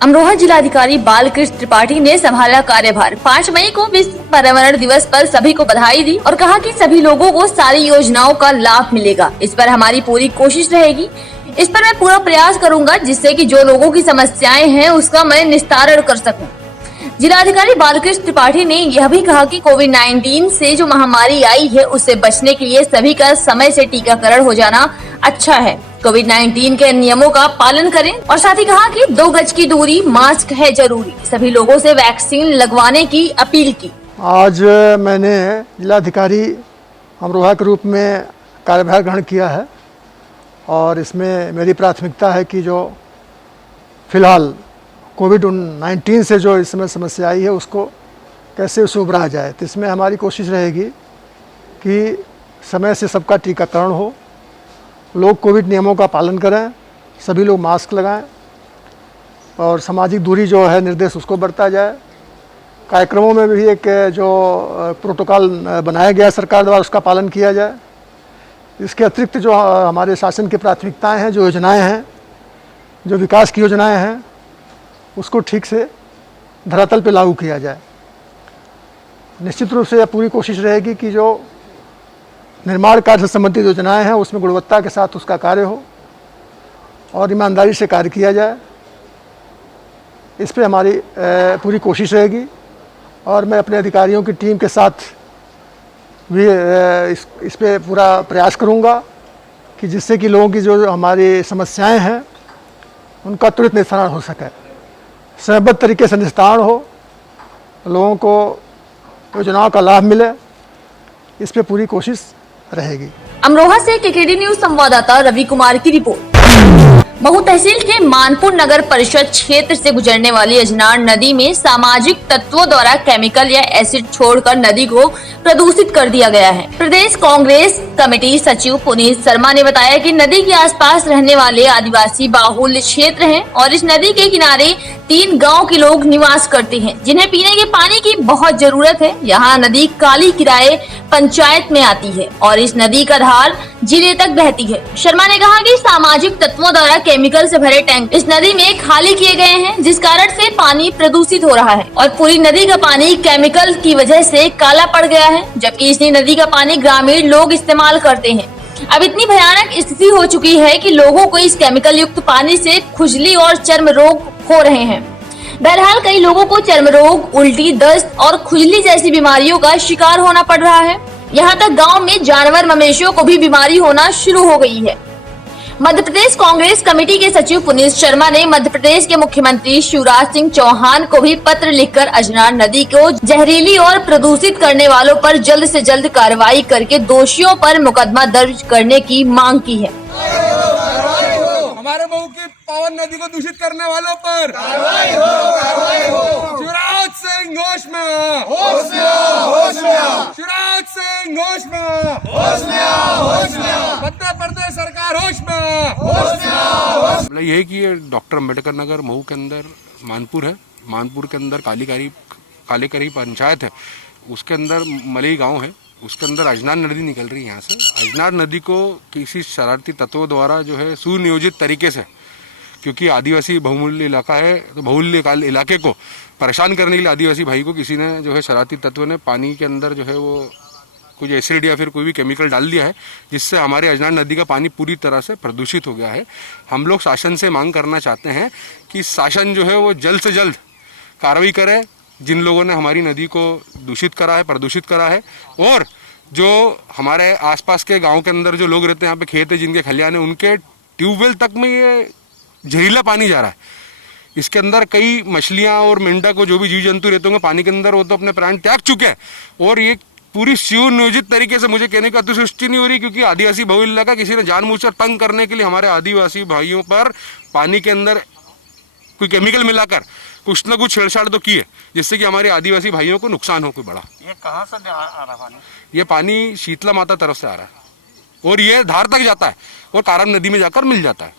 अमरोहा जिलाधिकारी बालकृष्ण त्रिपाठी ने संभाला कार्यभार। 5 मई को विश्व पर्यावरण दिवस पर सभी को बधाई दी और कहा कि सभी लोगों को सारी योजनाओं का लाभ मिलेगा। इस पर हमारी पूरी कोशिश रहेगी। इस पर मैं पूरा प्रयास करूंगा जिससे कि जो लोगों की समस्याएं हैं उसका मैं निस्तारण कर सकूं। जिलाधिकारी बालकृष्ण त्रिपाठी ने यह भी कहा कि कोविड-19 से जो महामारी आई है उससे बचने के लिए सभी का समय से टीकाकरण हो जाना अच्छा है। कोविड-19 के नियमों का पालन करें और साथ ही कहा कि 2 गज की दूरी, मास्क है जरूरी। सभी लोगों से वैक्सीन लगवाने की अपील की। आज मैंने जिलाधिकारी अमरोहा के रूप में कार्यभार ग्रहण किया है और इसमें मेरी प्राथमिकता है कि जो फिलहाल कोविड-19 से जो इस समय समस्या आई है उसको कैसे उससे उबरा जाए। तो इसमें हमारी कोशिश रहेगी कि समय से सबका टीकाकरण हो, लोग कोविड नियमों का पालन करें, सभी लोग मास्क लगाएं और सामाजिक दूरी जो है निर्देश उसको बरता जाए। कार्यक्रमों में भी एक जो प्रोटोकॉल बनाया गया सरकार द्वारा उसका पालन किया जाए। इसके अतिरिक्त जो हमारे शासन की प्राथमिकताएं हैं, जो योजनाएं हैं, जो विकास की योजनाएं हैं, उसको ठीक से धरातल पे लागू किया जाए। निश्चित रूप से यह पूरी कोशिश रहेगी कि जो निर्माण कार्य से संबंधित योजनाएं हैं उसमें गुणवत्ता के साथ उसका कार्य हो और ईमानदारी से कार्य किया जाए। इस पे हमारी पूरी कोशिश रहेगी और मैं अपने अधिकारियों की टीम के साथ भी इस पे पूरा प्रयास करूंगा कि जिससे कि लोगों की जो हमारी समस्याएं हैं उनका त्वरित निस्तारण हो सके, समयबद्ध तरीके से निस्तारण हो, लोगों को योजनाओं का लाभ मिले। इस पे पूरी कोशिश रहेगी। अमरोहा से केकेडी न्यूज संवाददाता रवि कुमार की रिपोर्ट। महू तहसील के मानपुर नगर परिषद क्षेत्र से गुजरने वाली अजनार नदी में सामाजिक तत्वों द्वारा केमिकल या एसिड छोड़कर नदी को प्रदूषित कर दिया गया है। प्रदेश कांग्रेस कमेटी सचिव पुनीत शर्मा ने बताया कि नदी के आसपास रहने वाले आदिवासी बाहुल्य क्षेत्र हैं और इस नदी के किनारे 3 गांव के लोग निवास करते हैं जिन्हें पीने के पानी की बहुत जरूरत है। यहाँ नदी काली किराए पंचायत में आती है और इस नदी का धार जिले तक बहती है। शर्मा ने कहा कि सामाजिक तत्वों द्वारा केमिकल से भरे टैंक इस नदी में खाली किए गए हैं जिस कारण से पानी प्रदूषित हो रहा है और पूरी नदी का पानी केमिकल की वजह से काला पड़ गया है, जबकि इस नदी का पानी ग्रामीण लोग इस्तेमाल करते हैं। अब इतनी भयानक स्थिति हो चुकी है कि लोगों को इस केमिकल युक्त पानी से खुजली और चर्म रोग हो रहे हैं। बहरहाल कई लोगों को चर्म रोग, उल्टी, दस्त और खुजली जैसी बीमारियों का शिकार होना पड़ रहा है। यहाँ तक गांव में जानवर मवेशियों को भी बीमारी होना शुरू हो गई है। मध्य प्रदेश कांग्रेस कमेटी के सचिव पुनीत शर्मा ने मध्य प्रदेश के मुख्यमंत्री शिवराज सिंह चौहान को भी पत्र लिखकर अजनार नदी को जहरीली और प्रदूषित करने वालों पर जल्द से जल्द कार्रवाई करके दोषियों पर मुकदमा दर्ज करने की मांग की है। हमारे महू की पावन नदी को दूषित करने वालों पर कार्रवाई हो, कार्रवाई हो। शिवराज सिंह होश में आ, होश में आ, होश में आ। शिवराज सिंह होश में आ, होश में आ, होश में आ। मध्य प्रदेश सरकार होश में आ, होश में आ, होश। मतलब ये है कि ये डॉक्टर अम्बेडकर नगर महू के अंदर मानपुर है, मानपुर के अंदर कालीकरी पंचायत है, उसके अंदर मलई गांव है, उसके अंदर अजनार नदी निकल रही है। यहाँ से अजनार नदी को किसी शरारती तत्वों द्वारा जो है सुनियोजित तरीके से, क्योंकि आदिवासी बहुमूल्य इलाका है तो बहुल्य इलाके को परेशान करने के लिए आदिवासी भाई को किसी ने जो है शरारती तत्व ने पानी के अंदर जो है वो कुछ एसिड या फिर कोई भी केमिकल डाल दिया है, जिससे हमारे अजनार नदी का पानी पूरी तरह से प्रदूषित हो गया है। हम लोग शासन से मांग करना चाहते हैं कि शासन जो है वो जल्द से जल्द कार्रवाई करे जिन लोगों ने हमारी नदी को दूषित करा है, प्रदूषित करा है, और जो हमारे आसपास के गांव के अंदर जो लोग रहते हैं, यहाँ पे खेत है जिनके खलिहान है, उनके ट्यूबवेल तक में ये जहरीला पानी जा रहा है। इसके अंदर कई मछलियां और मेंढक को जो भी जीव जंतु रहते होंगे पानी के अंदर, वो तो अपने प्राण त्याग चुके हैं। और ये पूरी सुनियोजित तरीके से, मुझे कहने का अतिसृष्टि नहीं हो रही, क्योंकि आदिवासी बहुल इलाका किसी ने जानबूझकर तंग करने के लिए हमारे आदिवासी भाइयों पर पानी के अंदर कोई केमिकल मिलाकर कुछ न कुछ छेड़छाड़ तो की है, जिससे कि हमारे आदिवासी भाइयों को नुकसान हो कोई बड़ा। ये कहाँ से आ रहा पानी? ये पानी शीतला माता तरफ से आ रहा है और ये धार तक जाता है और कारम नदी में जाकर मिल जाता है।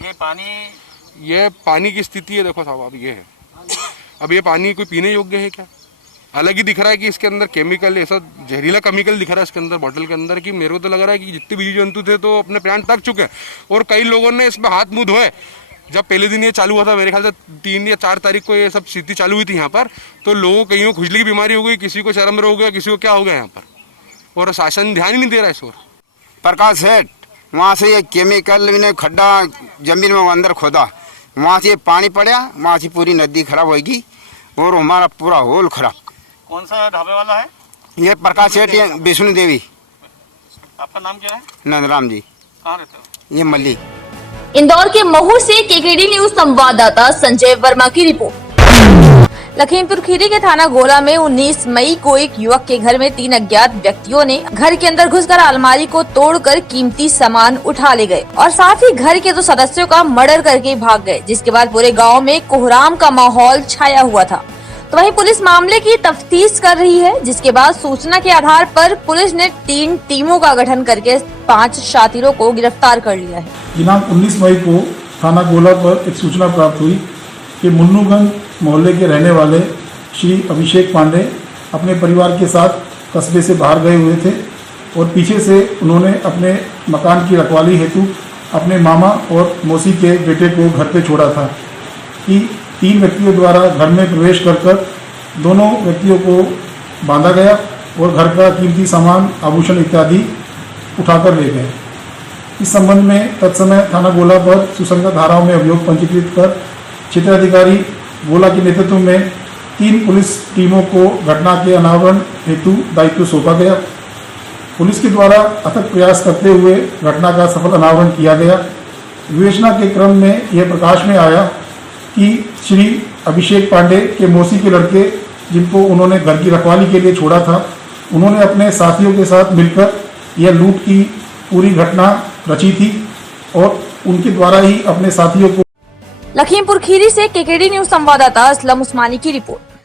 ये पानी की स्थिति है, देखो साहब, अब ये है। अब ये पानी कोई पीने योग्य है क्या? अलग ही दिख रहा है कि इसके अंदर केमिकल, ऐसा जहरीला केमिकल दिख रहा है इसके अंदर बॉटल के अंदर, कि मेरे को तो लग रहा है कि जितने भी जीव जंतु थे तो अपने प्राण तक चुके हैं और कई लोगों ने इसमें हाथ मुंह धोए जब पहले दिन ये चालू हुआ था, मेरे ख्याल से 3 या 4 तारीख को ये सब स्थिति चालू हुई थी यहाँ पर, तो लोगों कहीं को खुजली की बीमारी हो गई, किसी को चर्म रोग हो गया, किसी को क्या हो गया यहाँ पर, और शासन ध्यान ही नहीं दे रहा है इस ओर। प्रकाश सेठ वहाँ से ये केमिकल ने खड्डा जमीन में अंदर खोदा, वहाँ से ये पानी पड़ा, वहाँ से पूरी नदी खराब होगी और हमारा पूरा होल खराब। कौन सा ढाबे वाला है? ये प्रकाश सेठ, ये विष्णु देवी। आपका नाम क्या है? नंदराम जी। कहाँ रहते हो? ये मल्ली। इंदौर के महू से केकेडी न्यूज संवाददाता संजय वर्मा की रिपोर्ट। लखीमपुर खीरी के थाना गोला में 19 मई को एक युवक के घर में 3 अज्ञात व्यक्तियों ने घर के अंदर घुसकर अलमारी को तोड़कर कीमती सामान उठा ले गए और साथ ही घर के 2 सदस्यों का मर्डर करके भाग गए, जिसके बाद पूरे गांव में कोहराम का माहौल छाया हुआ था। तो वहीं पुलिस मामले की तफ्तीश कर रही है, जिसके बाद सूचना के आधार पर पुलिस ने 3 टीमों का गठन करके 5 शातिरों को गिरफ्तार कर लिया है। दिनांक 19 मई को थाना गोला पर एक सूचना प्राप्त हुई कि मुन्नूगंज मोहल्ले के रहने वाले श्री अभिषेक पांडे अपने परिवार के साथ कस्बे से बाहर गए हुए थे और पीछे से उन्होंने अपने मकान की रखवाली हेतु अपने मामा और मौसी के बेटे को घर पे छोड़ा था कि 3 व्यक्तियों द्वारा घर में प्रवेश कर दोनों व्यक्तियों को बांधा गया और घर का कीमती सामान, आभूषण इत्यादि उठाकर ले गए। इस संबंध में तत्समय थाना गोला पर सुसंगत धाराओं में अभियोग पंजीकृत कर क्षेत्राधिकारी गोला के नेतृत्व में 3 पुलिस टीमों को घटना के अनावरण हेतु दायित्व सौंपा गया। पुलिस के द्वारा अथक प्रयास करते हुए घटना का सफल अनावरण किया गया। विवेचना के क्रम में यह प्रकाश में आया कि श्री अभिषेक पांडे के मौसी के लड़के, जिनको उन्होंने घर की रखवाली के लिए छोड़ा था, उन्होंने अपने साथियों के साथ मिलकर यह लूट की पूरी घटना रची थी और उनके द्वारा ही अपने साथियों को। लखीमपुर खीरी से केकेडी न्यूज संवाददाता असलम उस्मानी की रिपोर्ट।